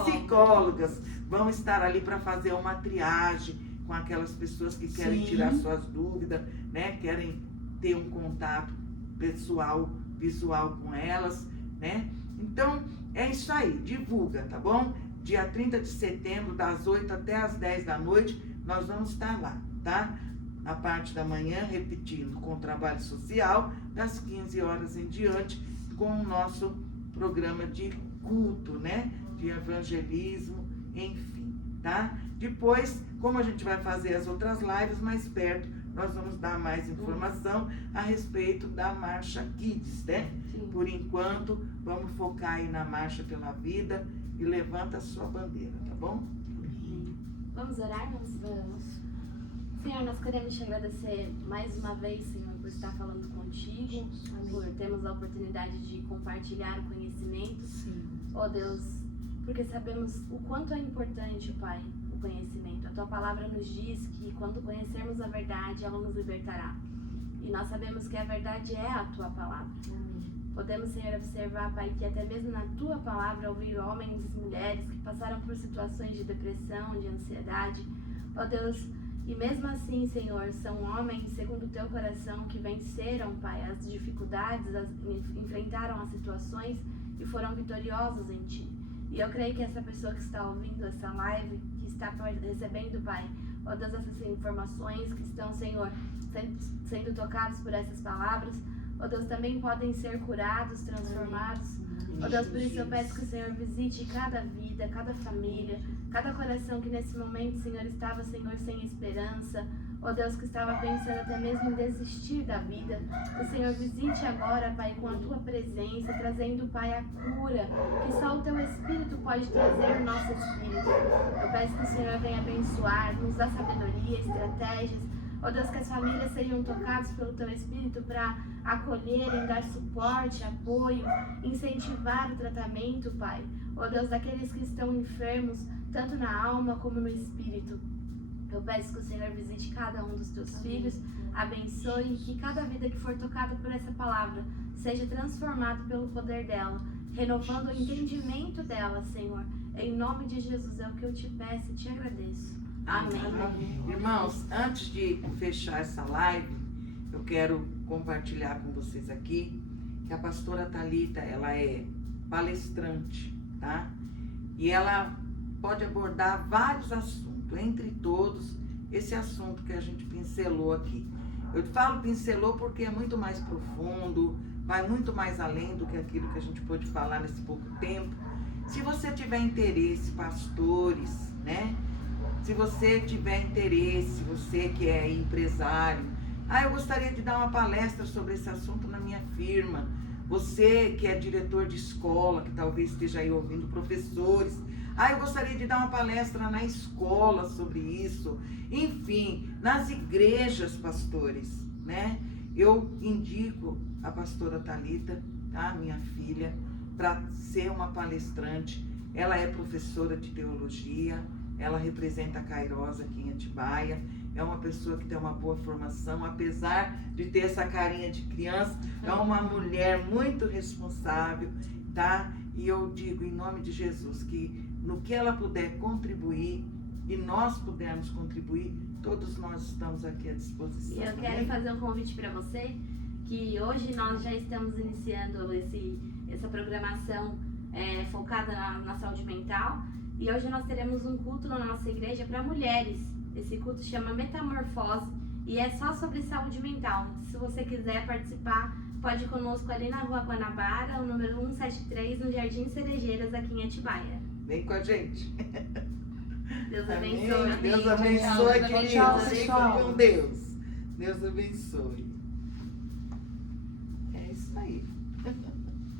psicólogas vão estar ali para fazer uma triagem com aquelas pessoas que querem tirar suas dúvidas, né, querem ter um contato pessoal, visual com elas, né? Então, é isso aí, divulga, tá bom? Dia 30 de setembro, das 8 até as 10 da noite, nós vamos estar lá, tá? Na parte da manhã, repetindo, com o trabalho social, das 15 horas em diante, com o nosso programa de culto, né? De evangelismo, enfim, tá? Depois, como a gente vai fazer as outras lives mais perto, nós vamos dar mais informação a respeito da Marcha Kids, né? Sim. Por enquanto, vamos focar aí na Marcha pela Vida e levanta a sua bandeira, tá bom? Vamos orar? Vamos. Senhor, nós queremos te agradecer mais uma vez, Senhor, por estar falando contigo, por termos a oportunidade de compartilhar o conhecimento. Ó Deus, porque sabemos o quanto é importante, Pai, o conhecimento. A Tua palavra nos diz que quando conhecermos a verdade, ela nos libertará. E nós sabemos que a verdade é a Tua palavra. Podemos, Senhor, observar, Pai, que até mesmo na Tua palavra ouvir homens e mulheres que passaram por situações de depressão, de ansiedade. Ó Deus, e mesmo assim, Senhor, são homens segundo o Teu coração que venceram, Pai, as dificuldades, enfrentaram as situações e foram vitoriosos em Ti. E eu creio que essa pessoa que está ouvindo essa live, que está recebendo, Pai, ó Deus, essas informações que estão, Senhor, sendo tocados por essas palavras, ó Deus, também podem ser curados, transformados. Ó Deus, por isso eu peço que o Senhor visite cada vida, cada família, cada coração que nesse momento, Senhor, estava, Senhor, sem esperança. Ó Deus, que estava pensando até mesmo em desistir da vida. O Senhor visite agora, Pai, com a Tua presença, trazendo, Pai, a cura, que só o Teu Espírito pode trazer no nosso espírito. Eu peço que o Senhor venha abençoar, nos dá sabedoria, estratégias. Ó Deus, que as famílias sejam tocadas pelo Teu Espírito para acolherem, dar suporte, apoio, incentivar o tratamento, Pai. Ó Deus, daqueles que estão enfermos, tanto na alma como no espírito. Eu peço que o Senhor visite cada um dos teus filhos, abençoe, e que cada vida que for tocada por essa palavra seja transformada pelo poder dela, renovando o entendimento dela, Senhor. Em nome de Jesus é o que eu te peço e te agradeço. Amém. Irmãos, antes de fechar essa live, eu quero compartilhar com vocês aqui que a pastora Thalita, ela é palestrante, tá? E ela pode abordar vários assuntos, entre todos, esse assunto que a gente pincelou aqui. Eu falo pincelou porque é muito mais profundo, vai muito mais além do que aquilo que a gente pôde falar nesse pouco tempo. Se você tiver interesse, pastores, né? Se você tiver interesse, você que é empresário, eu gostaria de dar uma palestra sobre esse assunto na minha firma. Você que é diretor de escola, que talvez esteja aí ouvindo, professores, eu gostaria de dar uma palestra na escola sobre isso. Enfim, nas igrejas, pastores, né? Eu indico a pastora Thalita, tá? Minha filha, para ser uma palestrante. Ela é professora de teologia, ela representa a Kairos aqui em Atibaia. É uma pessoa que tem uma boa formação, apesar de ter essa carinha de criança, é uma mulher muito responsável, tá? E eu digo em nome de Jesus que no que ela puder contribuir e nós pudermos contribuir, todos nós estamos aqui à disposição. E eu quero fazer um convite para você, que hoje nós já estamos iniciando essa programação focada na saúde mental, e hoje nós teremos um culto na nossa igreja para mulheres. Esse culto chama Metamorfose e é só sobre saúde mental. Se você quiser participar, pode ir conosco ali na Rua Guanabara, o número 173, no Jardim Cerejeiras, aqui em Atibaia. Vem com a gente. Deus abençoe. Deus abençoe, queridos. Tchau, Fiquem pessoal. com Deus. Deus abençoe.